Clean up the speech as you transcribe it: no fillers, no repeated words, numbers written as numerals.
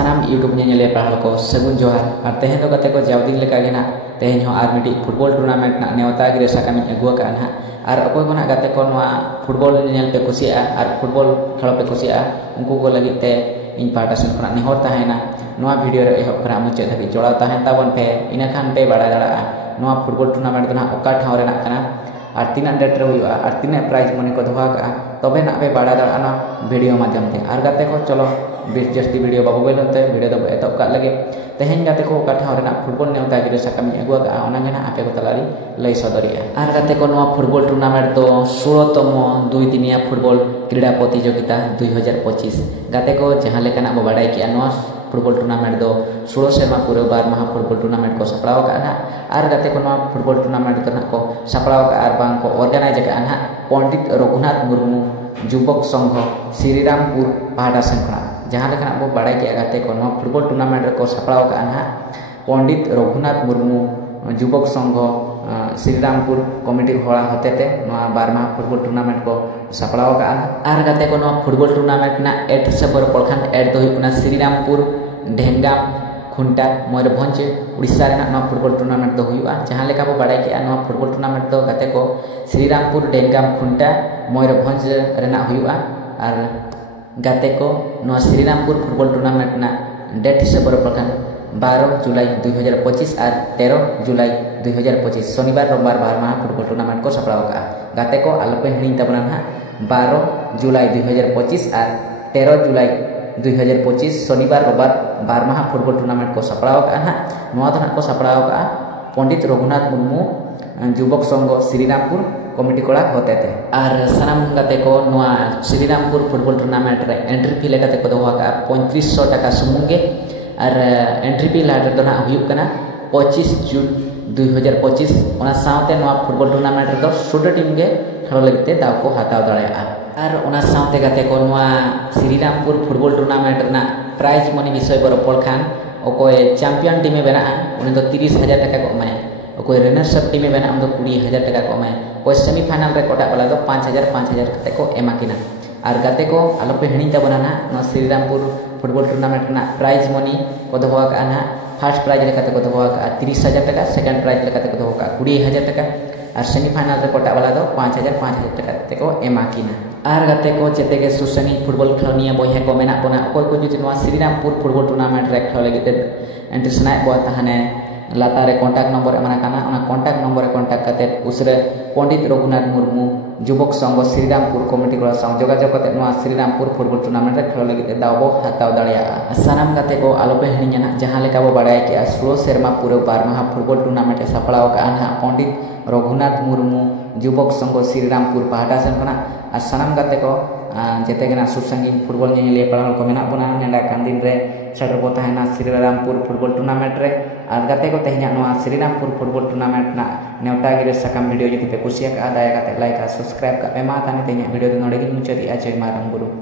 सानाम YouTube ने पढ़ा को सगुन जोहार और तेहन गाते को जावदिन लेकागे ना तेहन हो आर मिटी फुटबॉल टूर्नामेंट ना नेवता गिरे साकामी अगुआ का ना और अकोय को ना गाते को नवा फुटबॉल नेल पे कुसिया और फुटबॉल खेलो पे कुसिया उनको को लगी ते इन पाटा सेन खना नेहर ताहेना नवा वीडियो रे एहब करा मुचे धबी जोड़ा ताहेन ताबन पे इना खान पे बाड़ा दाड़ा नवा फुटबॉल टूर्नामेंट तो ना ओका ठाव रे ना कना और तीना डेट रे हुआ और तीना प्राइज मनी को दोहा का तबे ना पे बाड़ा दाड़ा ना वीडियो माध्यम ते और गाते को चलो बीस जस्ती वीडियो बाबू बेलते वीडियो दो एतब का लगे तेहन गाते को ओका ठाव रे ना फुटबॉल नेवता गिरे साकामी अगुआ का ओना गे ना आपे को तलारी लई सदरिया और गाते को नवा फुटबॉल टूर्नामेंट तो 16तम 2 दिनिया फुटबॉल क्रीड़ा प्रतियोगिता 2025 गाते को जहां लेकाना बो बाडाई किया नवा फुटबॉल टूर्नामेंट दो 16 सेमा पूरे बार महा फुटबॉल टूर्नामेंट को सपड़ाव का ना और गाते को नवा फुटबॉल टूर्नामेंट तो ना को सपड़ाव का और बांग को ऑर्गेनाइज का ना पंडित रघुनाथ मुर्मू युवक संघ श्रीरामपुर पहाड़ा संखड़ा जहां लेखना बो बाडाई किया गाते को नवा फुटबॉल टूर्नामेंट को सपड़ाव का ना पंडित रघुनाथ मुर्मू युवक संघ श्रीरामपुर कमिटी हड़ा होते बारमाह फुटबॉल टूर्नामेंट को सपड़ाव का और गाते को फुटबॉल टूर्नामेंट ना एड हिसाब प्रखंड एड तो श्रीरामपुर ढेंगा खुंटा मयूरभंज उड़ीसा फुटबॉल टूर्नामेंट तो हुआ जहां लेका बो बाडाई किया फुटबॉल टूर्नामेंट तो गाते को श्रीरामपुर ढेंगा खुंटा मयूरभंज रेना हुआ और गाते को श्रीरामपुर फुटबॉल टूर्नामेंट ना डेट हिसाब प्रखंड 12 जुलाई 2025 और 13 जुलाई 2025 शनिवार रविवार बारमाह फुटबॉल टूर्नामेंट को सपड़ाव का गाते को आलोपे हिणी तबना ना 12 जुलाई 2025 और 13 जुलाई 2025 शनिवार रविवार बारमाह फुटबॉल टूर्नामेंट को सपड़ाव का ना नवा तो को सपड़ाव का पंडित रघुनाथ मुर्मू युवक संघ श्रीरामपुर कमिटी कोड़ा होते थे और सानाम गाते को नवा श्रीरामपुर फुटबॉल टूर्नामेंट रे एंट्री फी लेकाते को दोहा का 3500 टाका सुमुंगे और एंट्री फी लाटे तो ना हुयुग कना 25 जून 2025 ओना सावते नवा फुटबॉल टूर्नामेंट रे दो 16 टीम गे खेलो लगते दाव को हाताव दाड़ेया और ओना सावते गाते को नवा श्रीरामपुर फुटबॉल टूर्नामेंट रे ना प्राइज मनी विषय बर पड़खान ओकोय चैंपियन टीम बेना उनी दो 30,000 टाका को एमाय ओकोय रनर्स अप टीम बेना हम दो 20,000 टाका को एमाय कोई सेमीफाइनल रे कोटा वाला दो 5,000 कते को एमाकिना और गाते को आलोपे हिणी तबना ना श्रीरामपुर फुटबॉल टूर्नामेंट ना प्राइज मनी को दोहा का ना फर्स्ट प्राइज लेकाते को दोहा का 30,000 टाका सेकंड प्राइज लेकाते को दोहा का 20,000 टाका और सेमीफाइनल रे कोटा वाला दो 5,000 टाका कते को एमाकिना और गाते को चेते के सुसनी फुटबॉल खेलनिया बहिया को मेना बना ओकोय को जुति नवा श्रीरामपुर फुटबॉल टूर्नामेंट रे खेल लगे एंट्री सनाय बो ताहने लातारे कॉन्टैक्ट नंबर एमना काना ओना कॉन्टैक्ट नंबर कॉन्टैक्ट करते उसरे पंडित रघुनाथ मुर्मू युवक संघ श्रीरामपुर कमिटी को साव जोगाजोग करते नवा श्रीरामपुर फुटबॉल टूर्नामेंट रे खेल लगे दावबो हाताव दाड़िया सानाम गाते को आलोपे हिणीना जहां लेका बो बाडाय के 16 सेरमा पूरे बारमाह फुटबॉल टूर्नामेंट सपड़ाव का ना पंडित रघुनाथ मुर्मू युवक संघ श्रीरामपुर पहाटा सेन खना और सानाम गाते को जेते गना सुसंगी फुटबॉल ने पढ़ा को मेना बना नेडा कान दिन रे सेटर बो ताहेना श्रीरामपुर फुटबॉल टूर्नामेंट रे और गाते को तेहना नवा श्रीरामपुर फुटबॉल टूर्नामेंट ना नेवता गिरे साकाम वीडियो जति पे कुसिया का दाया का लाइक आ सब्सक्राइब का एमा ताने तेहना वीडियो नोडे गी मुचादी आ जय मारंग गुरु।